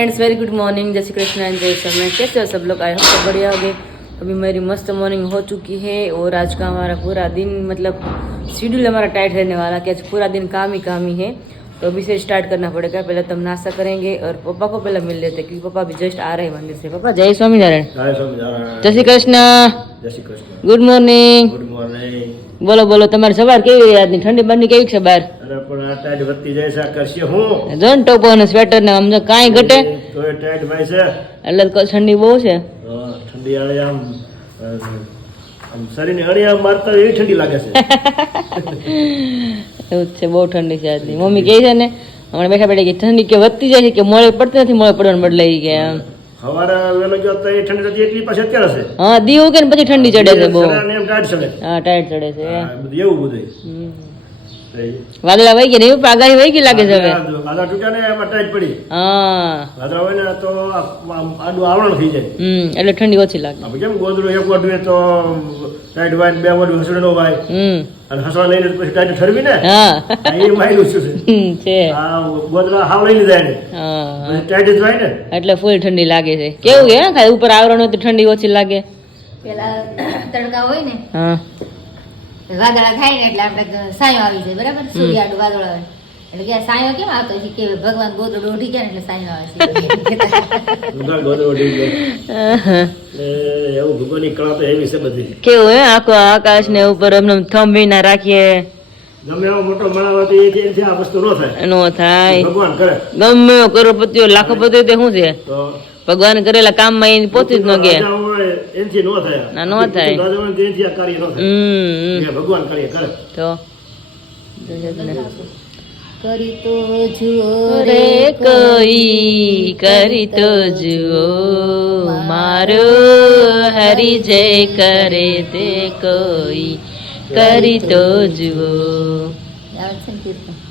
Friends, very good morning. जय Shri Krishna and जय समय। कैसे हो सब लोग? आई होप सब बढ़िया होंगे। अभी मेरी मस्त मॉर्निंग हो चुकी है और आज का हमारा पूरा दिन मतलब शेड्यूल हमारा टाइट रहने वाला कि आज पूरा दिन काम ही है। तो अभी से स्टार्ट करना पड़ेगा। पहले तो हम नाश्ता करेंगे और पापा को पहले मिल लेते क्योंकि पापा भी जस्ट आ रहे हैं मंदिर से। पापा जय स्वामीनारायण। जय श्री कृष्ण। जय Shri Krishna. Good morning. Good morning. બોલો બોલો, તમારી સવાર કેવી રહી આજની? ઠંડી બંડી કેવી છે બહાર? અરે પણ આ ટાઈડ વધતી જાય છે, આ કરશે હું? જો ને ટોપો અને સ્વેટર ને આમ જો કાંઈ ઘટે તો એ ટાઈડ ભાઈ છે એટલે તો ઠંડી બહુ છે. ઠંડી આવે આમ શરીરની હળી આમ મારતા એવી ઠંડી લાગે છે. એવું જ છે, બહુ ઠંડી છે આજની. મમ્મી કહે છે ને હમણાં બેઠા બેઠા કે ઠંડી કે વધતી જાય છે કે મોડે પડતી નથી, મોડે પડવાનું બદલે કે આમ સવારે વેલો ગયો તો એ ઠંડી હતી એટલી પાછી અત્યારે છે. હા, દીવ કે પછી ઠંડી ચડે છે બહુ. એમ ટાઈટ ચડે. હા, ટાઈટ ચડે છે એવું બધું. વાદળા વહી ગયા ને એવું આગાહી વહી ગઈ લાગે છે હવે. વાદળા તૂટ્યા ને એમાં ટાઈટ પડી. હા, વાદળા હોય ને તો આડું આવરણ થઈ જાય. એટલે ઠંડી ઓછી લાગે. આપણે કેમ ગોદડું એક વાડું તો ટાઈટ વાય બે વાડું હસડે નો વાય. અને હસવા લઈને પછી ટાઈટ ઠરવી ને. હા, એ માયલું છે. આ ગોદડા હાવ લઈ લીધા એને. હા, ટાઈટ જ વાય ને એટલે ફૂલ ઠંડી લાગે છે. કેવું હે ખાલી ઉપર આવરણ હોય તો ઠંડી ઓછી લાગે. પેલા તડકા હોય ને, હા, વાદળા થાય ને એટલે આપણે સાયો આવી જાય, બરાબર? સૂર્યાડું વાદળ આવે એટલે કે સાયો કેમ આવતો છે કે ભગવાન ગોદડું ઓઢી ગયા ને એટલે સાયો આવે ગોદડું ઓઢી ગયા. એવું ભગવાનની કળા તો એવી છે બધી. કેવું હે આખો આકાશ ને ઉપર એમને થંભ વિના રાખીએ. ગમે એવો મોટો માણસ એથી આ વસ્તુ ન થાય. નો થાય. ભગવાન કરે. ગમે એવો કરોડપતિઓ લાખોપતિઓ તે શું છે? તો ભગવાન કરેલા કામમાં એની પોતી જ ન ગયા. એનથી નો થાય. ના, નો થાય. એનથી આ કાર્ય ન થાય. ભગવાન કરે કરે તો કરી તો જુઓ રે કોઈ, કરી તો જુઓ મારો હરી જય કરે તે કોઈ, કરી તો જુઓ.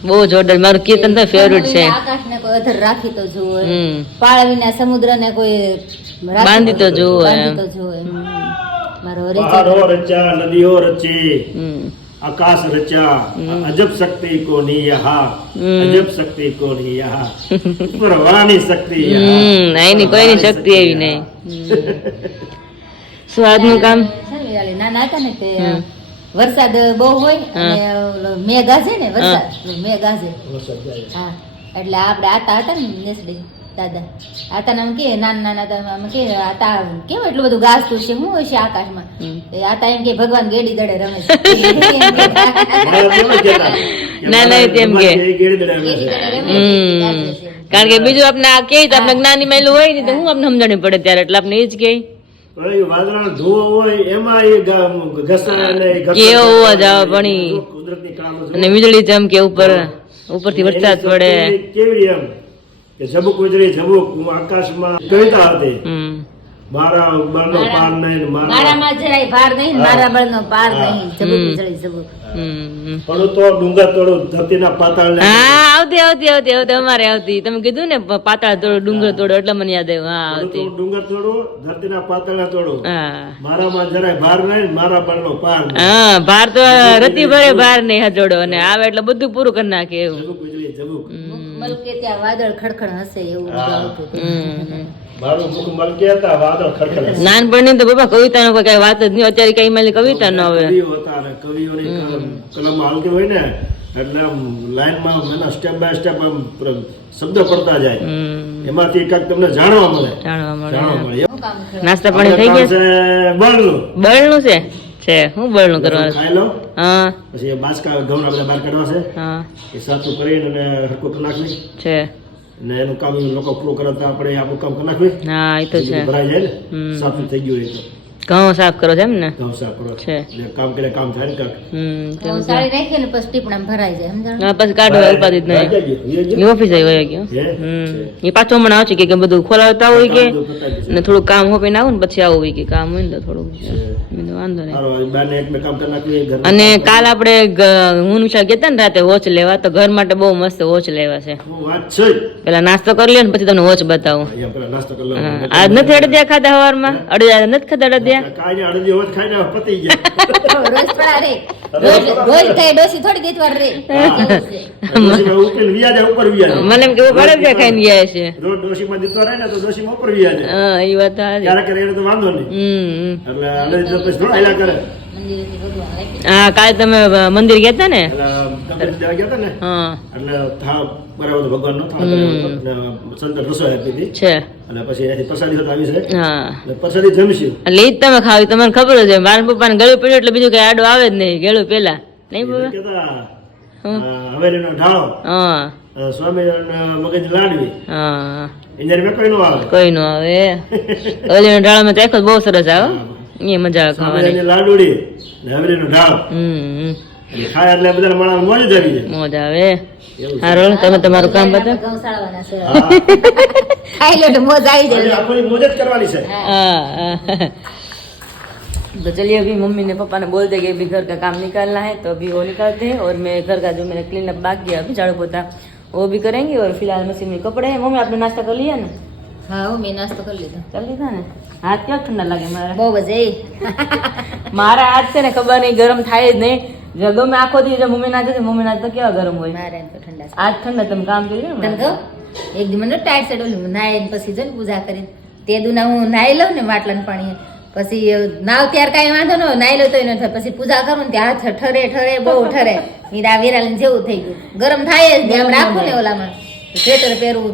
બહુ જોરદાર, મારું કીર્તન તો ફેવરેટ છે. આકાશ ને કોઈ અધર રાખી તો જુઓ, પાળવીના સમુદ્ર ને કોઈ બાંધી તો જુઓ. મારો પહાડો રચ્યા, નદીઓ રચી, આકાશ રચ્યા, અજબ શક્તિ કોની યહા, અજબ શક્તિ કોની યહા, પરવાની શક્તિ યહા. એની કોઈની શક્તિ એવી નહીં. શું આજનું કામ? નાના હતા ને તે વરસાદ બહુ હોય અને મેઘ ગાજે ને, વરસાદ મેઘ ગાજે. હા, એટલે આપણે આતા હતા ને નેસડી દાદા, આતા નામ કે નાના નાના કે આતા કેમ એટલું બધું ગાજતું છે, શું હોય છે આકાશમાં? આતા એમ કે ભગવાન ગેડી દડે રમે છે. ના ના, તેમ કે કારણ કે બીજું આપણે આ કે આપણે જ્ઞાની મેલું હોય ને તો હું આપણે સમજણી પડે ત્યારે એટલે આપણે એ જ કે વાદળાનો ધુઓ હોય એમાં એ કેવો અવાજ આવે પણ અને વીજળી ચમકે ઉપરથી વરસાદ પડે કેવી એમ કે ઝબુક વીજળી ઝબુક આકાશમાં કવિતા હતી. મારા બળનો પાર નહીં, મારામાં જરાય ભાર નહીં, મારા બળનો પાર નહીં, ઝબુક વીજળી ઝબુક. પણ તો ડુંગર તોડું ધરતીના પાતાળ. હા, આવતી અમારે આવતી. તમે કીધું ને પાતાળ તોડો ડુંગર તોડો એટલે મને યાદ આવ્યું. હા, આવતી. ડુંગર તોડું ધરતીના પાતાળ તોડું. હા, મારામાં જરાય ભાર નહીં, મારા બળનો પાર નહીં. હા, ભાર તો રતી ભરે ભાર નહીં હજોડો અને આવે એટલે બધું પૂરું કરી નાખે એવું. મલકે ત્યાં વાદળ ખડખડ હશે એવું આવતું. મારું મુખ મલકે હતા, વાદળ ખડખડ. નાનપણની તો બાબા કવિતાનો કોઈ કઈ વાત જ નહીં. અત્યારે કઈ માલી કવિતા ન આવે. કવિઓની કલમ હાલતી હોય ને એટલે લાઈનમાં એના સ્ટેપ બાય સ્ટેપ શબ્દ પડતા જાય, એમાંથી કંઈક તમને જાણવા મળે. નાસ્તા પાણી થઈ ગયા? બળનું છે હું બળનું કરવાનું ખાઈ લો. હા, પછી બાસકા ઘઉંના બધા બહાર કાઢવા છે. હા, એ સાચું કરીને અને હરકું કરી નાખવી છે ને એનું કામ લોકો પૂરું કરતા આપણે આપણું કામ કરી નાખવી. હા, એ તો છે. ભરાઈ જાય ને સાફ થઈ ગયું એ તો. ઘઉં સાફ કરો છો એમ ને? ઘઉં સાફ કરો છે. કામ કરે કામ થાય ને કાક. ઘઉં સાળી રાખીએ ને પછી ટીપણામાં ભરાઈ જાય, સમજાણું? હા, પછી કાઢવા ઉપાધિ જ નહીં. ઓફિસ આવી ગયો. એ પાછો હમણાં આવશે કે બધું ખોલાવતા હોય કે ને થોડું કામ હોપીને આવું ને પછી આવું હોય કે કામ હોય ને તો થોડું વાંધો નહીં. અને કાલ આપણે હું નિશા ગયા ને રાતે વોચ લેવા, તો ઘર માટે બહુ મસ્ત વોચ લેવા છે. પેલા નાસ્તો કરી લે ને પછી તમને વોચ બતાવું. આજ નથી અડદિયા ખાધા સવારમાં? અડદિયા નથી ખાધા? અડદિયા ગયા કાંઈ નહીં, અડધી વખત ખાઈને પતી ગયા. રોજ થોડા રે રોજ કઈ ડોસી થોડી દીત વાર રે ડોશીમાં ઉપરીને વિયા જાય, ઉપર વિયા જાય. મને એમ કેવું પડે છે ખાઈને ગયા છે રોજ ડોશીમાં દીતો રહે ને તો ડોશીમાં ઉપર વિયા જાય. હા એ વાત સાચી. ક્યારેક ક્યારેક એને તો વાંધો નહીં. એટલે અંદર જો પછી થોડા હેલા કરે. મંદિરેથી ભગવાન લાગી. હા કાલે તમે મંદિર ગયા હતા ને એટલે તબિયત દેવા ગયા હતા ને, હા એટલે થાળ બરાબર તો ભગવાનનો થાળ બરાબર હતો. એટલે સંતર રસોઈ આપી હતી. છે અને પછી એનાથી પ્રસાદી હોત આવી છે. હા એટલે પ્રસાદી જમશું. એટલે ઈ જ તમે ખાવી તમને ખબર જ છે મારા પપ્પાને ગળું પડ્યું એટલે બીજું કઈ આડું આવે જ નહીં ગળું પેલા નહીં પપ્પા કેતા હવેલીનો ઢાળો, હા સ્વામિનારાયણ મગજ લાડવી, હા એની મેં કોઈ નો આવે. કોઈ નો આવે ઓલી ઢાળામાં તો બહુ સરસ આવે એ મજા આવે ખાવાની સ્વામિનારાયણની લાડુડી ને હવેલીનો ઢાળ. એટલે ખાય એટલે બધાને માણસ મોજ જ આવી જાય. મોજ આવે એવું છે. હારું તમે તમારું કામ બતાવો ગૌશાળાવાળા છે. हाँ। ખાઈ લો તો મોજ આવી આજે જાય આખોની મોજ જ કરવાની છે. हाँ तो चलिए अभी मम्मी ने पापा ने बोल दिया कि अभी घर का काम निकालना है तो अभी वो निकालते हैं और मैं घर का जो मैंने क्लीन अप बाकी है अभी झाड़ू पोता वो भी करेंगे और फिलहाल मशीन में कपड़े हैं मम्मी आपने नाश्ता कर लिया ना હા હું મેં નાસ્તો કરી લીધો कर લીધા ને हाथ क्या ठंडा लगे मारा બહુ જ એ મારા હાથ છે ને ખબર નહીં ગરમ થાય જ નહીં જો ગમે આખો દી મમ્મી ના છે મમ્મી ના તો કેવા ગરમ હોય મારે એમ તો ઠંડા છે. હાથ ઠંડા તમે કામ કર્યું તને ને કહું એક દી મને ટાઈટ સેડોલું નાઈ પછી જો ને પૂજા કરી તે દુના હું નાઈ લઉં ને માટલાનું પાણી પછી નાવ ત્યાર કાંઈ વાંધો ન હોય, નાઈ લો તોય ન થાય પછી પૂજા કરું ને ત્યાં હાથ ઠરે ઠરે બહુ ઠરે મીરા વિરાલીને જેવું થઈ ગયું ગરમ થાય જ નહીં. આમ રાખું ને ઓલામાં સ્વેટર પહેરવું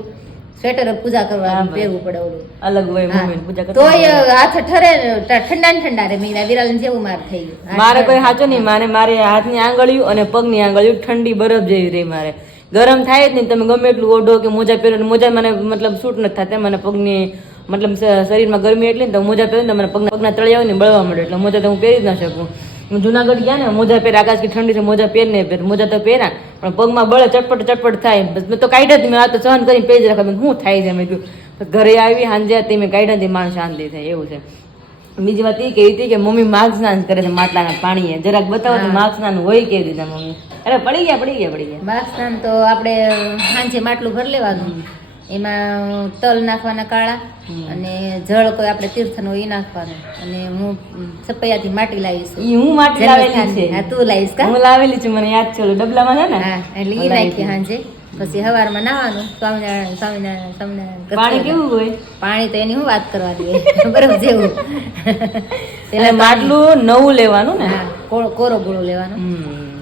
સ્વેટર પૂજા કરવા પહેરવું પડે ઓલું અલગ હોય હા. મમ્મી પૂજા કરતા તોય હાથ ઠરે ઠંડા ને ઠંડા રે મીરા વિરાલીને જેવું માર થઈ ગયું હાથ મારે કોઈ ઠરે. સાચો નહીં મારે હાથની આંગળીઓ અને પગની આંગળીઓ ઠંડી બરફ જેવી રહી મારે ગરમ થાય જ નહીં તમે ગમે એટલું ઓઢો કે મોજા પહેરો ને મોજા મને મતલબ સૂટ નથી થતા મને પગની મતલબ શરીરમાં ગરમી એટલી ને તો મોજા પહેરું ને તો મને પગના તળિયા હોય ને બળવા મળે એટલે મોજા તો હું પહેરી જ ના શકું હું જુનાગઢ ગયા ને મોજા પહેર આકાશ કે ઠંડી છે મોજા પહેર ને પહેર મોજા તો પહેરા પણ પગમાં બળે ચટપટ ચટપટ થાય બસ મેં તો કાઢ્યા જ મેં આ તો સહન કરીને પહેરી રાખા મેં શું થાય છે મેં કીધું ઘરે આવી સાંજે હતી મેં કાઢ્યા હતી માણસ શાંતિ થાય એવું છે બીજી વાત એ કહી હતી કે મમ્મી માઘ સ્નાન કરે છે માટલાના પાણીએ જરાક બતાવો તો માઘ સ્નાન હોય કેવી રીતે મમ્મી અરે પડી ગયા બાગ સ્નાન તો આપણે સાંજે માટલું ભરી લેવાનું એમાં તલ નાખવાના કાળા અને જળ કોઈ આપણે તીર્થનું હોય એ નાખવાનું અને હું સપૈયાથી માટી લાવીશું ઈ હું માટી લાવેલી છે હા તું લાવીશ કા હું લાવેલી છું મને યાદ છે ઓલું ડબલામાં છે ને હા એટલે ઈ નાખી સાંજે પછી સવારમાં નાવાનું સ્વામિનારાયણ સ્વામિનારાયણ સ્વામિનારાયણ પાણી કરતા કેવું હોય પાણી તો એની હું વાત કરવાની બરોબર જેવું એટલે માટલું નવું લેવાનું ને હા કોરો ગોળો લેવાનો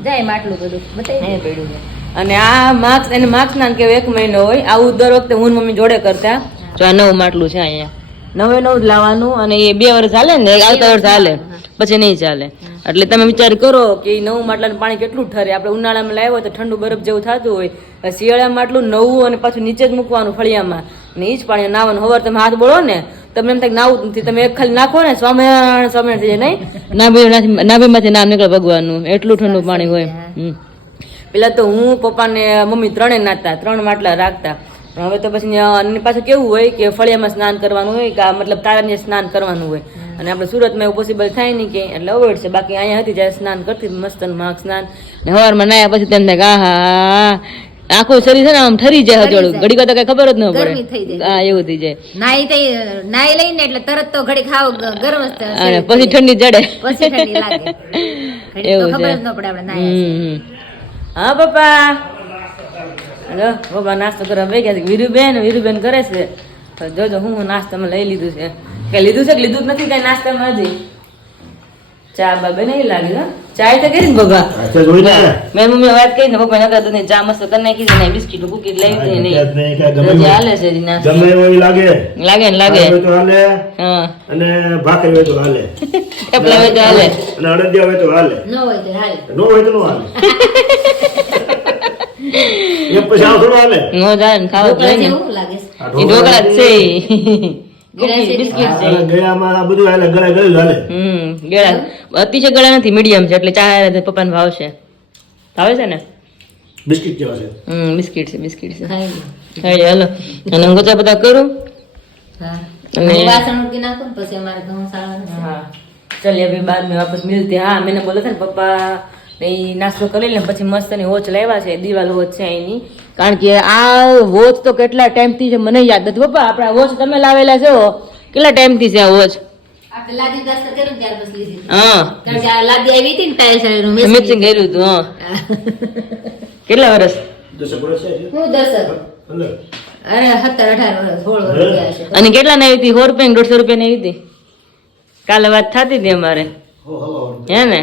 જાય માટલું બધું બતાવી અહીંયા પડ્યું છે અને આ માર્ક્સ એને માર્ક્સ ના કેવું 1 મહિનો હોય આવું દર વખતે હું ને મમ્મી જોડે કરતા જો આ નવું માટલું છે અહીંયા નવે નવું જ લાવવાનું અને એ 2 વર્ષ હાલે ને આવતા વર્ષ હાલે પછી નહીં ચાલે એટલે તમે વિચાર કરો કે ઈ નવું માટલાનું પાણી કેટલું ઠરે આપણે ઉનાળામાં લાવ્યો તો ઠંડુ બરફ જેવું થતું હોય શિયાળામાં માટલું નવું અને પાછું નીચે જ મૂકવાનું ફળિયામાં અને ઈ જ પાણી નાવાનું હવાર તમે હાથ બોળો ને તમને એમ થાય નાવું નથી તમે એક ખાલી નાખો ને સ્વામિનારાયણ સ્વામિનારાયણ થઈ જાય નહીં નાભીમાંથી નામ નીકળે ભગવાનનું એટલું ઠંડુ પાણી હોય પેલા તો હું પપ્પા ને મમ્મી ત્રણે નાતા 3 માટલા રાખતા પણ હવે તો પછી અને પાછું કેવું હોય કે ફળિયામાં સ્નાન કરવાનું હોય કે મતલબ તારાને સ્નાન કરવાનું હોય અને આપણે સુરતમાં એવું પોસિબલ થાય નહીં કે એટલે અવોઈડ છે બાકી અહીંયા હતી જ્યારે સ્નાન કરતી મસ્ત માગ સ્નાન ને સવારમાં નાયા પછી તેમ થાય કે આહા આખું શરીર છે ને આમ ઠરી જાય હજોડું ઘડી તો કઈ ખબર જ ન ગરમી થઈ પડે જાય. હા એવું થઈ જાય નાઈ લઈને એટલે તરત તો ઘડી ખાવ ગરમ જ થાય. અને પછી ઠંડી ચડે પછી ઠંડી લાગે ઘડીક તો એવું ખબર છે. જ ન પડે આપણે નાયા છે. હા પપ્પા હલો પપ્પા નાસ્તો કરવા બે ગયા વીરુબેન કરે છે તો જોજો હું નાસ્તામાં લઈ લીધું છે કઈ લીધું છે કે લીધું જ નથી કઈ નાસ્તામાં હજી ચા બાબે નહીં લાગી હા ચાય તો કરી ને બગા અચ્છા જોઈ લે. મેં મમ્મી વાત કરી ને પપ્પા નકર દૂધની ચા મસ્ત કરી નાખી છે ને બિસ્કીટ કુકીટ લઈ દીધી નહીં હજી હાલે છે હજી નાસ્તો ગમે એવો ઈ લાગે લાગે ને લાગે ખાય હોય તો હાલે હા અને ભાખરી હોય તો હાલે થેપલા હોય તો હાલે અને અડદિયા હોય તો હાલે ન હોય તો હાલે. નો હોય તો નો હાલે એક પછી આવ થોડું હાલે નો જાય ને ખાવા ઢોકળા જોઈએ ને જેવું લાગે છે. આ એ ઢોકળા જ છે ગળા છે બિસ્કીટ છે આ ગળામાં આ બધું હાલે ગળા ગળું હાલે ગળા અતિશય ગળા નથી મીડિયમ છે એટલે ચા પપ્પાને ભાવશે ભાવે છે ને બિસ્કિટ જેવા છે બિસ્કિટ છે ખાઈ લો. હાલો હાલો અને હું ગોચા બધા કરું હા. અને- હું વાસણ ઉટકી નાખું ને પછી અમારે ગૌશાળા છે. हाँ चलिए अभी बाद में वापस मिलते हैं हाँ मैंने बोला था ने पप्पा ने ઈ નાસ્તો કરી લે પછી મસ્ત ની વોચ લાવ્યા છે દિવાલ વોચ છે એની કારણ કે આ વોચ તો કેટલા ટાઈમ થી છે મને યાદ નથી પપ્પા આપણા વોચ તમે લાવેલા છો કેટલા ટાઈમ થી છે આ વોચ આપણે લાદી દસ્ત કર્યું ત્યાર બસ લીધી હા કારણ કે આ લાદી આવી હતી ને ટાઇલ્સ વાળીનું મેચિંગ કર્યું હતું હા કેટલા વર્ષ 10 વર્ષ છે હું 10 15 અરે 17 18 વર્ષ 16 વર્ષ થયા છે અને કેટલા ને આવી હતી 100 રૂપિયા 150 રૂપિયા ની આવી હતી કાલે વાત થતી હતી અમારે હે ને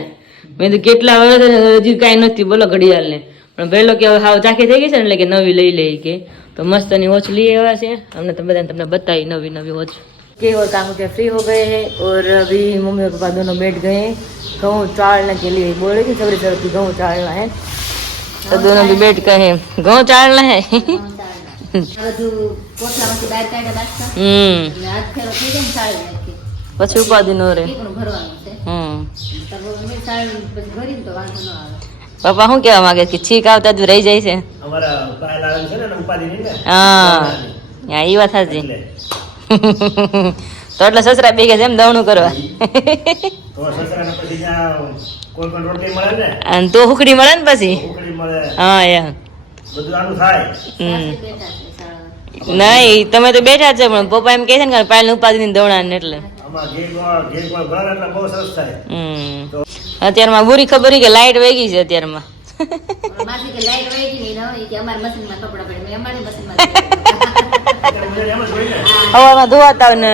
મેં તો કેટલા વર્ષ હજી કાંઈ નથી બોલો ઘડિયાળ ને પણ પહેલો કે હવે હાવ ચાખી થઈ ગઈ છે ને એટલે કે નવી લઈ લઈ કે तो मस्त नहीं वॉच लिए हुआ से हमने तुमने बताई नवी नवी वॉच के और काम के फ्री हो गए हैं और अभी मम्मी और पापा दोनों बैठ गए हैं गेहूँ चाड़ने के लिए बोल रही थी सवेरे सवेरे गेहूँ चाड़ना है तो दोनों भी बैठ गए हैं गेहूँ चाड़ना है પછી ઉપાધિ નો રે પપ્પા શું કહેવા માંગે કે છીક આવતા જ રહી જાય છે અમારા પાયલ આવે છે ને ઉપાધિ નહીં ને હા એ વાત સાચી તો એટલે સસરા ભેગા છે એમ દવણું કરવા તો સસરાને પછી ત્યાં કોઈ પણ રોટલી મળે ને અને તો હુકડી મળે ને પછી ઉકળી મળે હા યાર બધું આનું થાય નહીં તમે તો બેઠા છે પણ પપ્પા એમ કહે છે ને કે પાયલ ઉપાધિ ની દવણા ને એટલે આમાં ઘેર ઘર એટલે બહુ સરસ થાય અત્યારમાં બુરી ખબર કે લાઈટ વહી ગઈ છે અત્યારમાં માસી કે લાઈટ વહી ગઈ ને કે અમારી મશીનમાં કપડા પડે મેં અમારી મશીનમાં હવામાં ધોવાતા ને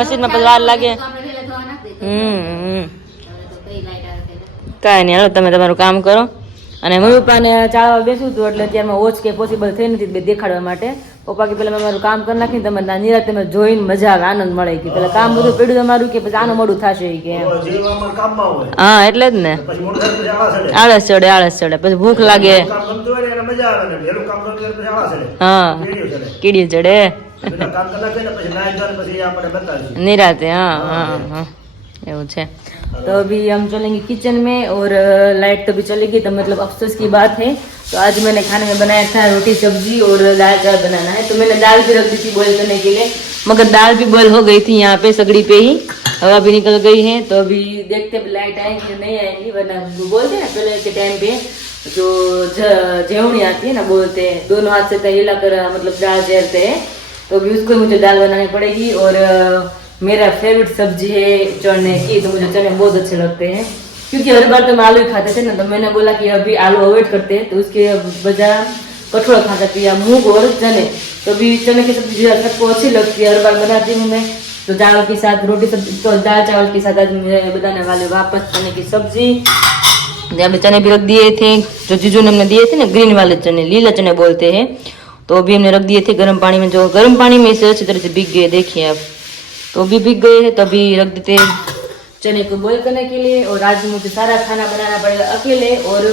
મશીનમાં પછી વાર લાગે આપણે પહેલા ધોવા નાખી દઈએ તો કઈ લાઈટ આવે કાંઈ નહીં હાલો તમે તમારું કામ કરો અને મમ્મી પપ્પાને ચાળવા બેસું હતું એટલે અત્યારમાં વોચ કે પોસિબલ થઈ નથી બે દેખાડવા માટે પપ્પા કે પેલા મારું કામ કરી નાખીને તમે નિરાત તમે જોઈને મજા આવે આનંદ મળે કે પેલા કામ બધું પડ્યું તમારું કે પછી આનું મોડું થશે કે એમ હા એટલે જ ને આળસ ચડે પછી ભૂખ લાગે હા કીડી ચડે निराते हाँ हाँ हाँ એવું છે तो अभी हम चलेंगे किचन में और लाइट तो भी चलेगी तो मतलब अफसोस की बात है तो आज मैंने खाने में बनाया था रोटी सब्जी और दाल चावल बनाना है तो मैंने दाल भी रख दी थी बॉईल करने के लिए मगर दाल भी बॉईल हो गई थी यहाँ पे सगड़ी पे ही हवा भी निकल गई है तो अभी देखते हैं लाइट आएंगी नहीं आएंगी वरना बोलते हैं ना पहले के टाइम पे जो जेवनी आती है ना बोलते हैं दोनों हाथ से तहिला कर मतलब दाल चेरते हैं तो अभी उसको मुझे दाल बनानी पड़ेगी और मेरा फेवरेट सब्जी है चने की तो मुझे चने बहुत अच्छे लगते हैं क्योंकि हर बार तो हम आलू ही खाते थे ना तो मैंने बोला कि अभी आलू अवॉइड करते हैं तो उसके बजाय कठोल खाता पिया मूंग और चने तो अभी चने की सब्जी सबको अच्छी लगती है हर बार बनाती हूँ मैं तो दाल के साथ रोटी सब्जी तो दाल चावल के साथ आज मुझे बताने वाले वापस चने की सब्जी जहाँ पे चने भी रख दिए थे जो जीजू ने हमने दिए थे ना ग्रीन वाले चने लीला चने बोलते हैं तो अभी हमने रख दिए थे गर्म पानी में जो गर्म पानी में इसे अच्छी तरह से भीग गए देखिए आप तो अभी भीग गए हैं तो अभी रख देते हैं चने को बॉईल करने के लिए और आज मुझे सारा खाना बनाना पड़ेगा अकेले और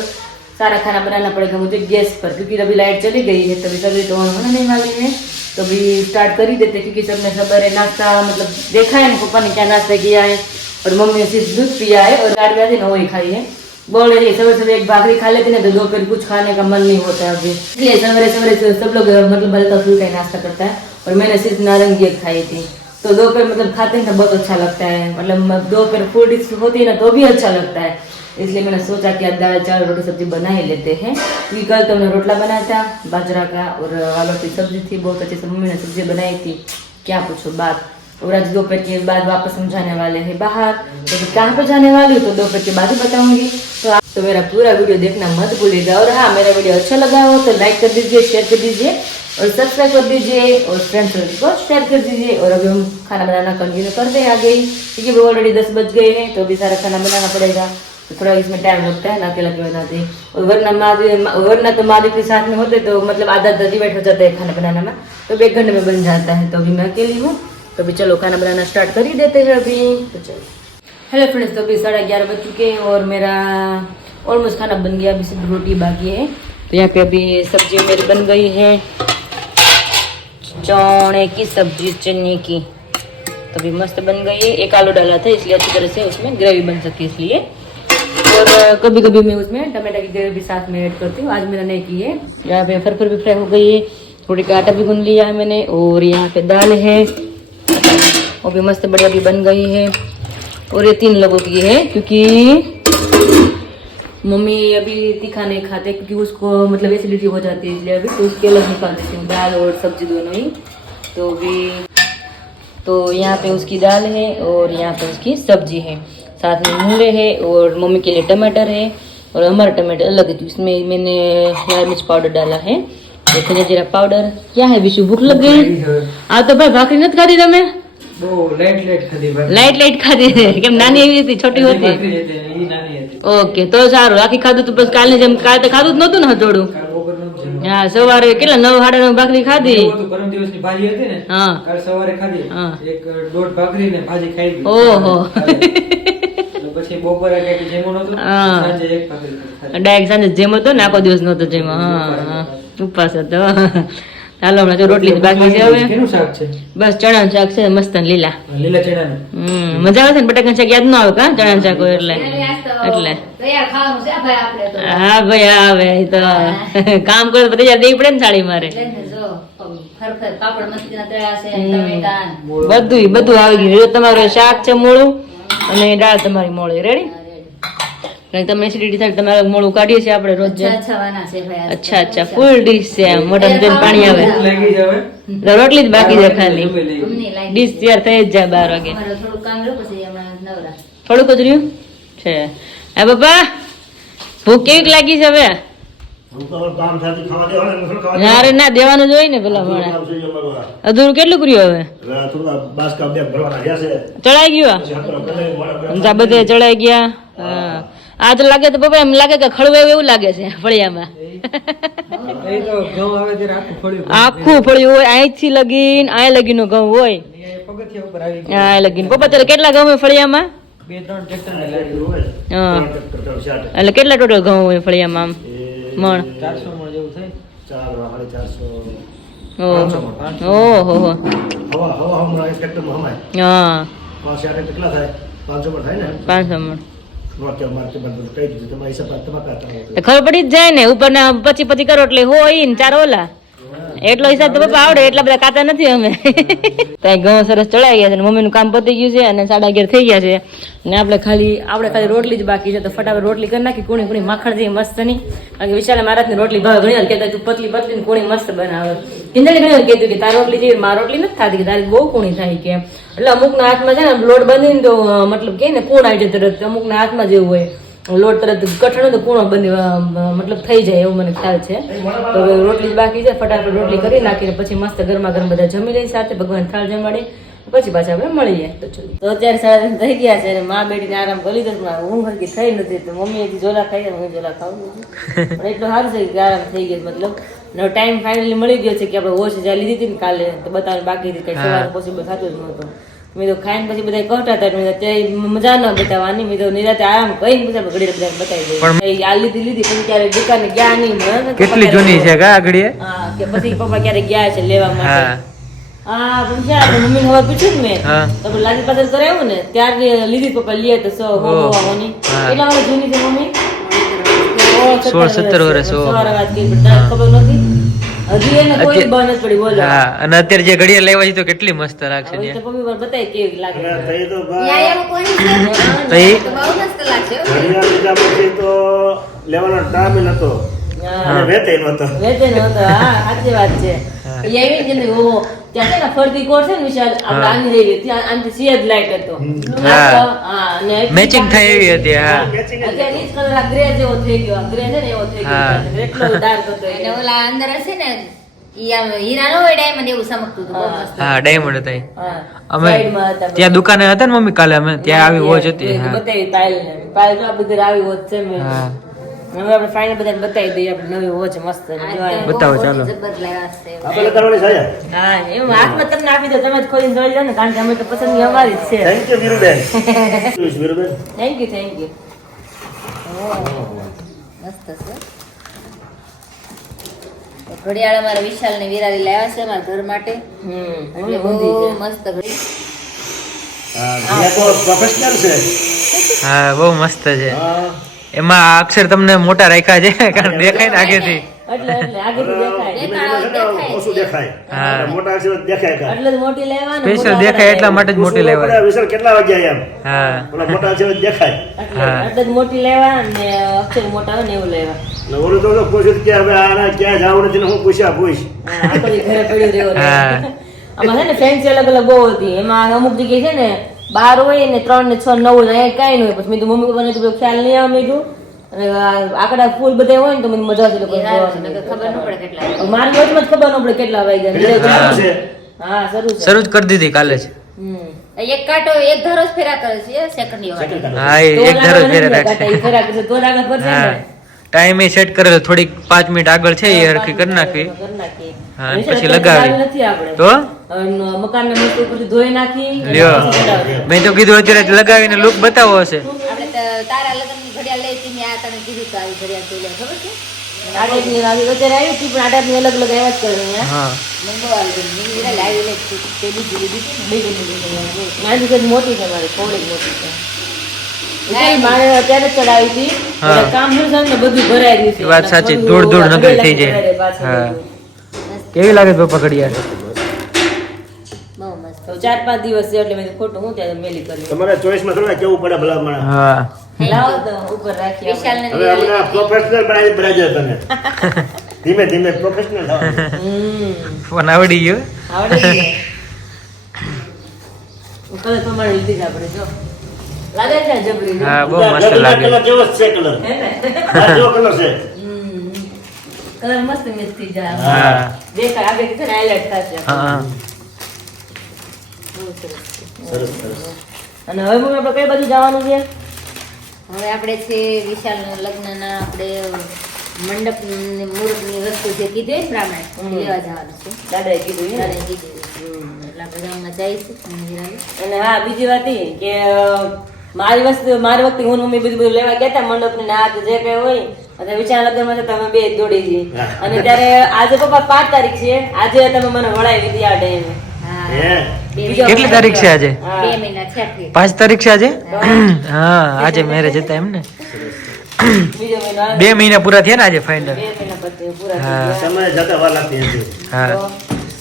सारा खाना बनाना पड़ेगा मुझे गैस पर क्योंकि अभी लाइट चली गई है तभी सभी तो ऑन होने नहीं वाली है तो अभी स्टार्ट कर ही देते क्योंकि सबने सवेरे नाश्ता मतलब देखा है ना पापा ने क्या नाश्ता किया है और मम्मी ने सिर्फ दूध पिया है और 8 बजे ना वही खाई है बोल रही सवेरे सवेरे एक भाकरी खा लेते ना तो दोपहर कुछ खाने का मन नहीं होता अभी इसलिए सवेरे सवेरे सब लोग मतलब हल्का फुल्का ही नाश्ता करता है और मैंने सिर्फ नारंगी एक खाई थी तो दोपहर मतलब खाते हैं तो बहुत अच्छा लगता है मतलब दोपहर फूड डिश होती है ना तो भी अच्छा लगता है इसलिए मैंने सोचा कि आज दाल चावल रोटी सब्जी बना ही लेते हैं क्योंकि कल तो हमने रोटला बनाया था बाजरा का और आलू की सब्जी थी बहुत अच्छी से मम्मी ने सब्जी बनाई थी क्या पूछो बात और आज दोपहर के बाद वापस हम जाने वाले हैं बाहर तो कहाँ पर जाने वाली हूँ तो दोपहर के बाद ही बताऊंगी तो आप तो मेरा पूरा वीडियो देखना मत भूलिएगा और हाँ मेरा वीडियो अच्छा लगा हो तो लाइक कर दीजिए शेयर कर दीजिए और सब्सक्राइब कर दीजिए और फ्रेंड्स को शेयर कर दीजिए और अभी हम खाना बनाना कंटिन्यू करते हैं आगे क्योंकि वो ऑलरेडी 10 बज गए हैं तो अभी सारा खाना बनाना पड़ेगा तो थोड़ा इसमें टाइम लगता है ना अकेला के बनाते और वरना तो मालिक के साथ में होते तो मतलब आधा डिवाइड हो जाता है खाना बनाने में तो 1 घंटे में बन जाता है तो अभी मैं अकेली हूँ तो अभी चलो खाना बनाना स्टार्ट कर ही देते हैं अभी तो चलो हेलो फ्रेंड्स तो अभी 11:30 बज चुके हैं और मेरा ऑलमोस्ट खाना बन गया अभी सिर्फ रोटी बाकी है तो यहाँ पे अभी सब्जी मेरी बन गई है चने की सब्जी चने की तो अभी मस्त बन गई है एक आलू डाला था इसलिए अच्छी तरह से उसमें ग्रेवी बन सके इसलिए और कभी कभी मैं उसमें टमाटर की ग्रेवी भी साथ में ऐड करती हूँ आज मैंने नहीं की है यहाँ पे फरफर भी फ्राई हो गई है थोड़ी का आटा भी गूंद लिया है मैंने और यहाँ पे दाल है वो भी मस्त बढ़िया भी बन गई है और ये 3 लोगों की है क्योंकि मम्मी अभी तीखा नहीं खाते क्योंकि उसको मतलब एसिडिटी हो जाती है इसलिए अभी तो उसके अलग निकाल देती हूँ दाल और सब्जी दोनों ही तो अभी तो यहाँ पे उसकी दाल है और यहाँ पे उसकी सब्जी है, साथ में मूले है और मम्मी के लिए टमाटर है और हमारा टमाटर अलग है, तो इसमें मैंने लाल मिर्च पाउडर डाला है, धनिया जीरा पाउडर। क्या है विशु, भूख लग गई? आ तो भाई भाकरी નથી ખાધી તમે? બહુ લાઈટ ખાધી ભાઈ. લાઈટ ખાધી છે કેમ? નાની એવી હતી, છોટી હતી? ઈ નાની હતી. ઓકે, તો સારું, આખી ખાધું તો બસ કાલની જેમ કાલે તો ખાધું જ નહોતું ને હજોડું? કાલ બપોરનું જ જમ્યું. હા, સવારે કેટલા 9 સાડા 9 ભાખરી ખાધી. એવું હતું, પરમ દિવસની ભાજી હતી ને, હા. કાલ સવારે ખાધી. હા. એક દોઢ ભાખરી ને ભાજી ખાઈ લીધી. ઓહો. એટલે પછી બપોરે કઈ જેમો નહોતું, હા. સાંજે એક ભાખરી ખાધી. ડાયરેક્ટ સાંજે જેમ હતો ને આખો દિવસ નહોતો જેમાં. હા, ઉપવાસ હતો. ચાલો હમણાં જો રોટલી જ બાકી છે હવે. કેનું શાક છે? બસ ચણાનું શાક છે મસ્ત ને લીલા. લીલા ચણાનું. મજા આવે છે ને, બટાકાનું શાક યાદ ન આવે કા ચણાનું શાક હોય એટલે. એટલે તૈયાર ખાવાનું છે ભાઈ આપણે તો. હા ભાઈ આવે એ તો કામ કરે તો બધા દેવી પડે ને થાળી મારે. એટલે ને જો ખરખર પાપડ મસ્તીના તળ્યા છે, ટમેટા બધું આવી ગયું. તમારું શાક છે મોળું અને દાળ તમારી મોળી રેડી. તમે એસિડિટી થાય તમારે મોળું કાઢીએ છીએ આપણે રોજ. છવાના છે ભાઈ. અચ્છા અચ્છા, ફૂલ ડીશ છે આમ, મોઢામાં જઈને પાણી આવે. ભૂખ લાગી જ હવે. તો રોટલી જ બાકી છે ખાલી, અમને લાગી ડીશ તૈયાર થઈ જ જાય 12 વાગે. અમારે થોડું કામ રહ્યું પછી હમણાં નવરા. થોડુંક જ રહ્યું છે. હા બાપા, ભૂખ કેવી લાગી છે હવે? કામ સાથે ખાવા દેવાના, ના રે ના, દેવાનું જ હોય ને પેલા માણે. અધૂરું કેટલું કર્યું હવે? થોડા બાસકા બે ભરવાના રહ્યા છે. ચડાઈ ગયું? પછી આપણે કને મોડા સમજા બધે ચડાઈ ગયા. હા, આ તો લાગે તો પપ્પા એમ લાગે કે ખળવે એવું લાગે છે ફળિયામાં. એ તો ઘઉં આવે ત્યારે આખું ફળ્યું. આખું ફળિયું હોય, અહીંથી લગીન આ લગીનો ઘઉં હોય. એ પગથિયા ઉપર આવી ગયું. આ લગીન પપ્પા તારે કેટલા ઘઉં હોય ફળિયામાં? 2-3 ટ્રેક્ટર ને લાગ્યું. હોય. હા, ટ્રેક્ટર ચાર. એટલે કેટલા ટોટલ ઘઉં હોય ફળિયામાં આમ મણ? 400 મણ જેવું થાય. 400. ઓહો. હવા હમણાં એક ટ્રેક્ટરમાં હમાય. હા, 500 કેટલા થાય? 500 પણ થાય ને. 500 મણ. નોકિયા માર્કેટ બધું કહી દીધું, તમારી હિસાબ તમારા તો ખબર પડી જ જાય ને, ઉપર ના 25 કરો એટલે હોય ને 4 ઓલા. એટલો હિસાબ તો પપ્પા આવડે, એટલા બધા કાતા નથી અમે. ત્યાં ઘઉં સરસ ચડાઈ ગયા છે, મમ્મીનું કામ પતી ગયું છે અને 11:30 થઈ ગયા છે ને આપણે ખાલી રોટલી જ બાકી છે. તો ફટાફટ રોટલી કરી નાખી, કુણી માખણ જેવી મસ્ત ની. કારણ કે વિશાલે મારાની રોટલી ભાવે, ઘણી વાર કહેતા તું પતલી ને કુણી મસ્ત બનાવે. કિંજલે ઘણી વાર કહેતું કે તારી રોટલી જેવી, મારી રોટલી નથી થતી, કે તારી બહુ કુણી થાય કે. એટલે અમુકના હાથમાં છે ને લોટ બાંધીને તો મતલબ કે ને કુણ આવી જાય તરત, અમુકના હાથમાં જેવું હોય લોટ તરત કઠણ તો કૂણો બની મતલબ થઈ જાય એવું મને ખ્યાલ છે. તો હવે રોટલી બાકી છે, ફટાફટ રોટલી કરી નાખીને પછી મસ્ત ગરમા ગરમ બધા જમી લઈ સાથે, ભગવાન થાળ જમાડી પછી પાછા આપણે મળીએ. તો અત્યારે 3:30 થઈ ગયા છે અને માં બેટીને આરામ કરી લીધો, પણ ઊંઘ હરકી થઈ નથી. તો મમ્મી એથી ઝોલા ખાઈ, હું ઝોલા ખાવું નથી, પણ એટલું સારું છે કે આરામ થઈ ગયો. મતલબ નવો ટાઈમ ફાઇનલી મળી ગયો છે કે આપણે વોચ જ્યાં લીધી હતી ને કાલે, તો બતાવવાની બાકી હતી, કઈ સવારે પોસિબલ થતું જ નહોતું. મેં તો ખાઈને પછી બધા કહતા હતા, અત્યારે મજા ન બતાવવાની, મેં તો નિરાતે આરામ કરીને પછી ઘડી બધા બતાવી દઈ. આ લીધી પછી ક્યારેક દુકાને ગયા નહીં. કેટલી જૂની છે કા ઘડીએ? હા, કે પછી પપ્પા ક્યારેક ગયા છે લેવા માટે. હા, મમ્મી ને હવે પૂછ્યું ને મેં, તો લાદી પાછળ કરાવ્યું ને ત્યારે લીધી પપ્પા લે તો હોવાની. એટલા વાળા જૂની છે મમ્મી, 16-17 વર્ષ. સવારે વાત કરી ખબર નથી હજી એને કોઈ બંધ નથી પડી. બોલો. હા, અને અત્યારે જે ઘડિયાળ લેવા છે તો કેટલી મસ્ત લાગશે ને. તો મમ્મી મને બતાવી કેવી લાગે. ન્યાય એવું કોઈ છે તો એ તો બહુ મસ્ત લાગશે હો. ઘડિયાળ લીધા પછી તો લેવાનો ટાઈમ નતો, વેતે નતો. વેચે નહોતો. હા, સાચી વાત છે. એવી જ ને ઓહો, ત્યાં છે ને ફરતી કોટ છે ને વિશાલ, આપણે આની રહી ગઈ ત્યાં આનથી સિયાજ લાઈટ હતો. હા, અને મેચિંગ થાય એવી હતી. હા, અત્યારે ઈ જ કલર આ ગ્રે જેવો થઈ ગયો, આ ગ્રે છે ને એવો થઈ ગયો, એટલો ડાર્ક હતો. અને ઓલા અંદર હશે ને ઈ આમ હીરા નો હોય ડાયમંડ એવું ચમકતું હતું, બહુ મસ્ત. હા, ડાયમંડ હતા. હા, અમે સાઈડમાં હતા. ત્યાં દુકાને હતા ને મમ્મી કાલે, અમે ત્યાં આવી વોચ હતી. હા, બતાવી પાયલ તો આ બધી આવી વોચ છે મેં. હા, હવે આપણે ફાઇનલ બધાને બતાવી દઈએ આપણે નવી વોચ મસ્ત જોવાની. બતાવો, ચાલો. જબરદસ્ત લાગે છે. આપણે કરવાની છે. હા, એમ હાથમાં તમને આપી દો, તમે જ ખોલીને જોઈ લો ને, કારણ કે અમે તો પસંદગી અમારી જ છે. Thank you Viruben. Viruben thank you. મસ્ત છે. તો ઘડિયાળ અમારા વિશાલ ને વિરારી લાવ્યા છે અમારા ઘર માટે. એટલે બહુ મસ્ત ઘડી. હા, એ તો પ્રોફેશનલ છે. હા, બહુ મસ્ત છે. હા, એમાં આ અક્ષર તમને મોટા રાખ્યા છે કારણ દેખાય ને આગેથી. એટલે આગળથી દેખાય. ઓછું દેખાય. હા. મોટા અક્ષર દેખાય કા. એટલે જ મોટી લેવાનું. સ્પેશિયલ દેખાય એટલા માટે જ મોટી લેવાય. વિશાલ કેટલા વાગ્યા એમ? હા, ઓલા મોટા અક્ષર દેખાય. એટલે જ મોટી લેવા ને અક્ષર મોટા આવે ને એવું લેવા. ને ઓલું તો પૂછ્યું કે હવે આના ક્યાં જવાનું છે ને હું પૂછ્યા પૂછ. હા, આખો દી ઘરે પડ્યું રહેવું. હા. આમાં છે ને ફેન્સી અલગ અલગ બહુ હતી, એમાં અમુક જગ્યાએ છે ને 12 હોય ને 3 ને 6 9 હોય, અહીંયા કાંઈ ન હોય. પછી મેં તો મમ્મી પપ્પાને તો પેલો ખ્યાલ નહીં આવે મેં અને આકડા ફૂલ બધા હોય ને તો મને મજા આવતી લોકો ખબર ન પડે કેટલા મારી રોજમાં જ ખબર ન પડે કેટલા વાગ્યા. હા શરૂ જ કરી દીધી કાલે જ. એક કાંટો એક ધારો જ ફેરા કરે છે સેકન્ડ હા એ એક ધારો જ ફેરા રાખશે. હા ટાઈમ એ સેટ કરેલો, થોડીક 5 મિનિટ આગળ છે એ હરખી કરી નાખવી. હા પછી લગાવી તો મકાન ને મસ્ત ઉપર ધોઈ નાખી. લ્યો મેં તો કીધું અત્યારે લગાવીને લુક બતાવો હશે. આપણે તો તારા લગ્નની ઘડિયાળ લઈ હતી, મેં આ તને કીધું તો આવી ઘડિયાળ જોઈ લે, ખબર છે? અત્યારે આવી હતી પણ આટાની અલગ અલગ આવ્યા જ કરે. હા મારી મોટી છે, મારી થોડીક મોટી છે. મારે અત્યારે જ ચડાવી હતી, કામ ને બધું ભરાઈ ગયું છે. વાત સાચી, ધૂળ ધૂળ નકરી થઈ જાય. હા કેવી લાગે પપ્પા ઘડિયાળ? બહુ મસ્ત. 4-5 દિવસ છે એટલે મેં ખોટું હું ત્યાં મેલી કરી. તમારા ચોઈસમાં થોડા કેવું પડે ભલા મને. હા લાવો તો ઉપર રાખી. વિશાલને હવે હમણાં પ્રોફેશનલ બનાવી તમે. ધીમે ધીમે પ્રોફેશનલ થાવ. ફોન આવડી ગયો. આવડે છે. કલર પ્રમાણે લીધી છે આપણે, જો લાગે છે જબરી. હા બહુ મસ્ત લાગે. કલર જેવો જ છે કલર. હે ને? આ જેવો કલર છે. કલર મસ્ત મેચ થઈ જાય. હા દેખાય આગળ છે ને હાઇલાઇટ થશે. હા બહુ સરસ છે. સરસ સરસ. અને હવે મમ્મી આપણે કઈ બાજુ જવાનું છે? હવે આપણે છે વિશાલના લગ્નના આપણે મંડપ મુહૂર્તની વસ્તુ જે કીધી ને પ્રમાણે લેવા જવાનું છે. દાદાએ કીધું ને? દાદાએ કીધું. એટલે આપણે ગામમાં જઈશું મંદિરે. અને હા બીજી વાત એ કે મારી વખતે હું મમ્મી બધું લેવા ગયા હતા મંડપ ને આ જે કઈ હોય અને વિચાર લગ્નમાં તમે બે દોડી જઈ. અને ત્યારે આજે પપ્પા 5 તારીખ છે, આજે તમે મને વળાવી દીધી આ ટાઈમે. કેટલી તારીખ છે આજે? 2 મહિના છે. 5 તારીખ છે આજે. હા આજે મેરેજ હતા એમ ને. બીજો મહિનો આવે. 2 મહિના પૂરા થયા ને આજે ફાઇનલ. 2 મહિના પછી પૂરા હા. થઈ ગયા. સમય જતા વાર લાગતી નથી. હા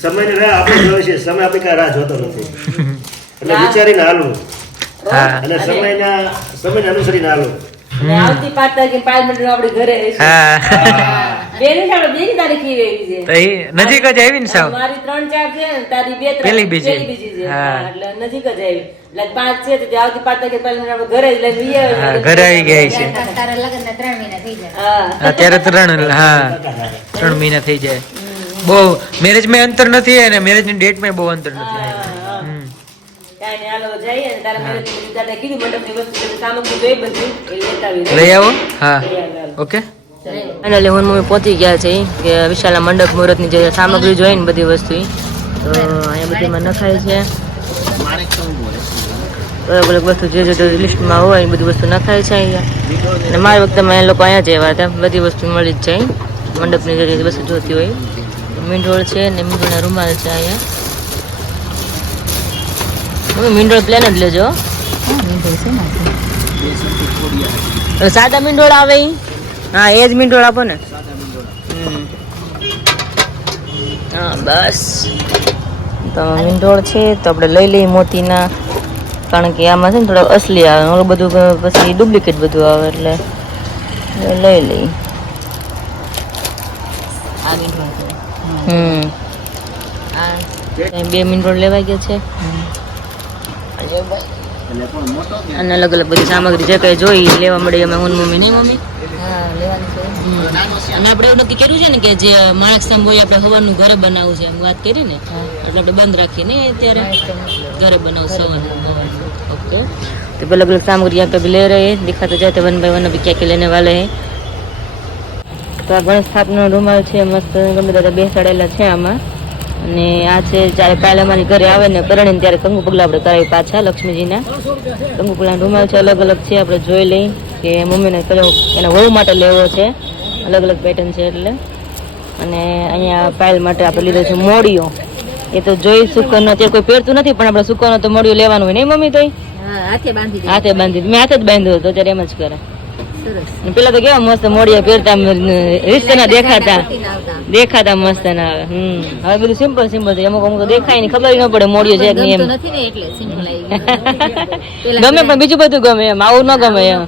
સમયની રાહ આપણે જોઈએ છે, સમય આપણી કાંઈ રાહ જોતો નથી. એટલે વિચારીને હાલવું હા અને સમયને અનુસરીને હાલવું. અને આવતી 5 તારીખે 5 મિનિટ આપણે ઘરે રહીશું. હા બે ને આપણે 2 તારીખે આવી છે. તો એ નજીક જ આવી ને સાવ. મારી 3-4 છે ને તારી 2-3 પેલી બીજી. છે. હા. હા, એટલે નજીક જ આવી. એટલે 5 છે તો આવતી 5 તારીખે 5 મિનિટ આપણે ઘરે જ લઈને હા ઘરે આવી ગયા છે. તારા લગ્નના 3 મહિના થઈ જાય. હા અત્યારે 3 મહિના થઈ જાય. બહુ મેરેજ માં અંતર નથી અને મેરેજ ની ડેટ માં બહુ અંતર નથી. હમ. કાંઈ નહીં, હાલો જઈએ ને તારા મેરેજ ની દાદા કીધું મંડપની વસ્તુ સામગ્રી જોઈ બધી એ લેતા આવી. લઈ આવો. હા ઓકે. ફાઇનલી હું મમ્મી પહોંચી ગયા છે કે વિશાલા મંડપ મુહૂર્તની જે સામગ્રી જોઈએ ને બધી વસ્તુ તો અહીંયા બધીમાં નખાય છે. અલગ અલગ વસ્તુ જે જે લિસ્ટમાં હોય એ બધી વસ્તુ નખાય છે અહીંયા. અને મારી વખતે એ લોકો અહીંયા જ આવ્યા હતા, બધી વસ્તુ મળી જ જાય મંડપની જે વસ્તુ જોતી હોય. મીંઢોળ છે ને મીંઢોળના રૂમાલ છે અહીંયા. મીંઢોળ પ્લેન જ લેજો. સાદા મીંઢોળ આવે ઈ? હા એ જ મીંઢોળ આપો ને. હા બસ તો મીંઢોળ છે તો આપણે લઈ લઈએ મોતીના, કારણ કે આમાં છે ને થોડા અસલી આવે, ઓલું બધું પછી ડુપ્લિકેટ બધું આવે એટલે લઈ લઈએ. આ મીંઢોળ બે મીંઢોળ લેવાઈ ગયા છે. અને અલગ અલગ બધી સામગ્રી જે કઈ જોઈ લેવા મળે અમે હું મમ્મી નહીં મમ્મી. અને આપણે એવું નક્કી કર્યું છે ને કે જે માણસ સામ હોય આપણે સવારનું ઘરે બનાવવું છે એમ વાત કરી ને, એટલે આપણે બંધ રાખીએ ને અત્યારે ઘરે બનાવું સવારનું. ओके तो अलग अलग सामग्री यहाँ पे भी ले रहे हैं, दिखाते जाते वन बाय वन अभी क्या क्या लेने वाले हैं. તો આ ગણેશ સ્થાપનો રૂમાલ છે, મસ્ત ગમે દાદા બેસાડેલા છે આમાં. અને આ છે જ્યારે કાલે અમારી ઘરે આવે ને પરણીને ત્યારે કંકુ પગલા આપણે કરાવી પાછા લક્ષ્મીજીના કંકુ પગલાનો રૂમાલ છે, અલગ અલગ છે. આપણે જોઈ લઈ કે મમ્મીને કયો એના વહુ માટે લેવો છે, અલગ અલગ પેટર્ન છે એટલે. અને અહીંયા પાયલ માટે આપણે લીધો છે મોડિયો. એ તો જોઈ સુકરનો અત્યારે કોઈ પહેરતું નથી પણ આપણે સુકરનો તો મોડિયો લેવાનું હોય નહીં મમ્મી? તો હાથે બાંધી મેં હાથે જ બાંધ્યો હતો ત્યારે એમ જ કરે. પેલા તો કેવા મસ્ત મોડિયા પહેરતા રિશ્તેના દેખાતા મસ્ત ના આવે. હવે બધું સિમ્પલ સિમ્પલ છે, અમુક અમુક દેખાય ને ખબર ન પડે મોડિયો છે કે નહીં એમ. ગમે પણ બીજું બધું ગમે એમ, આવું ન ગમે એમ.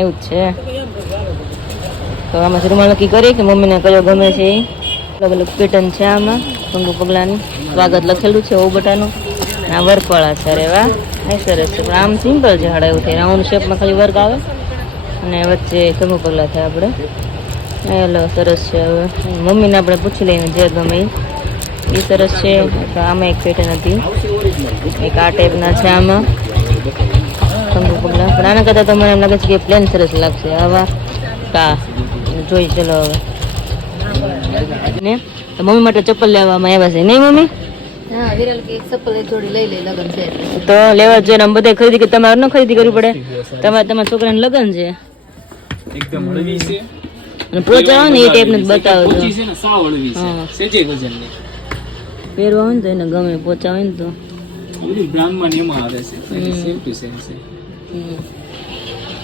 એવું જ છે. તો આમાં રૂમાલ નક્કી કરીએ કે મમ્મીને કયો ગમે છે. અલગ અલગ પેટર્ન છે આમાં કંકુ પગલાની સ્વાગત લખેલું છે ઓબટાનું. આ વર્કવાળા છે. અરે વાહ, એ સરસ છે. પણ આમ સિમ્પલ છે હાડા એવું થાય. રાઉન્ડ શેપમાં ખાલી વર્ક આવે અને વચ્ચે કંકુ પગલા થાય આપણે. હેલો સરસ છે. હવે મમ્મીને આપણે પૂછી લઈને જે ગમે એ સરસ છે. આમાં એક પેટર્ન હતી, એક આ ટાઈપના છે આમાં કંકુ પગલા. પણ આના કરતાં તો મને એમ લાગે છે કે પ્લેન સરસ લાગશે. આવા કા જોઈ ચલો હવે ને. તો મમ્મી માટે ચપ્પલ લેવામાં આવ્યા છે નહીં મમ્મી? હા, વિરલ કે એક ચપ્પલ એક જોડી લઈ લે, લગન છે એટલે. તો લેવા જોઈએ ને આમ બધે ખરીદી કે તમારે ન ખરીદી કરવી પડે. તમારા છોકરાને લગન છે એકદમ હળવી છે અને પોચાવો ને એ ટાઈપ ને બતાવો છો. પોચી છે ને સાવ હળવી છે, સેજે વજન નહીં. પહેરવા હોય ને તો એને ગમે, પોચા હોય ને તો. ઓલી બ્રાન્ડમાં ને એમાં આવે છે સેમ ટુ સેમ છે.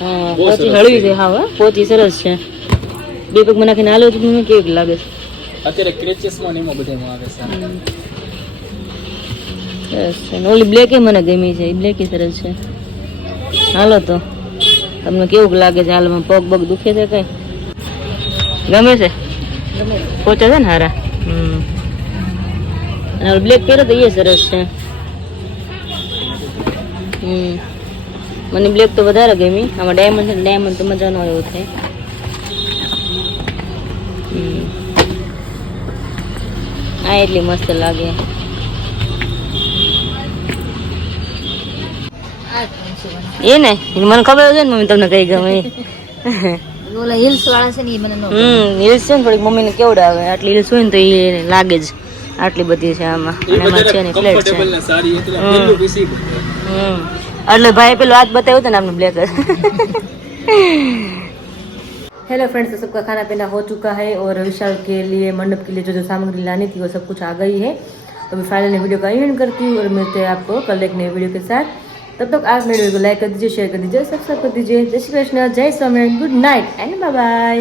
હા, પોચી હળવી છે. હા પોચી સરસ છે. બે પગમાં નાખીને આલો તો તમને કેવી લાગે છે? અત્યારે ક્રેચેસમાં ને એમાં બધામાં આવે છે. સરસ છે. ને ઓલી બ્લેક એ મને ગમી છે, એ બ્લેક એ સરસ છે. હાલો તો તમને કેવું લાગે છે? હાલમાં પગ બગ દુખે છે કઈ? ગમે છે? પોચા છે ને હારા. અને બ્લેક પહેરો તો એ સરસ છે. મને બ્લેક તો વધારે ગમી. આમાં ડાયમંડ છે, ડાયમંડ તો મજા ન હોય એવું થાય. આ એટલી મસ્ત લાગે. એ ને મને ખબર છે ને મમ્મી તમને કઈ ગમે. ઓલા હિલ્સ વાળા છે ને એ મને ન ગમે. હિલ્સ છે ને થોડીક મમ્મીને કેવડાવે. આટલી હિલ્સ હોય ને તો એ લાગે જ આટલી બધી છે આમાં. અને એમાં છે ને ફ્લેટ છે. કમ્ફર્ટેબલ ને સારી એટલે પેલું પીસી એટલે ભાઈ પેલું હાથ બતાવ્યું હતું ને आपने ब्लैक. हेलो फ्रेंड्स, तो सबका खाना पीना हो चुका है और विशाल के लिए मंडप के लिए जो जो सामग्री लानी थी वो सब कुछ आ गई है. तो अभी फाइनली वीडियो का एंड करती हूँ और मिलते हैं आपको कल एक नई वीडियो के साथ. तब तक आप मेरे वीडियो को लाइक कर दीजिए, शेयर कर दीजिए, सब्सक्राइब कर दीजिए. जय श्री कृष्ण, जय स्वामी, good night and bye bye.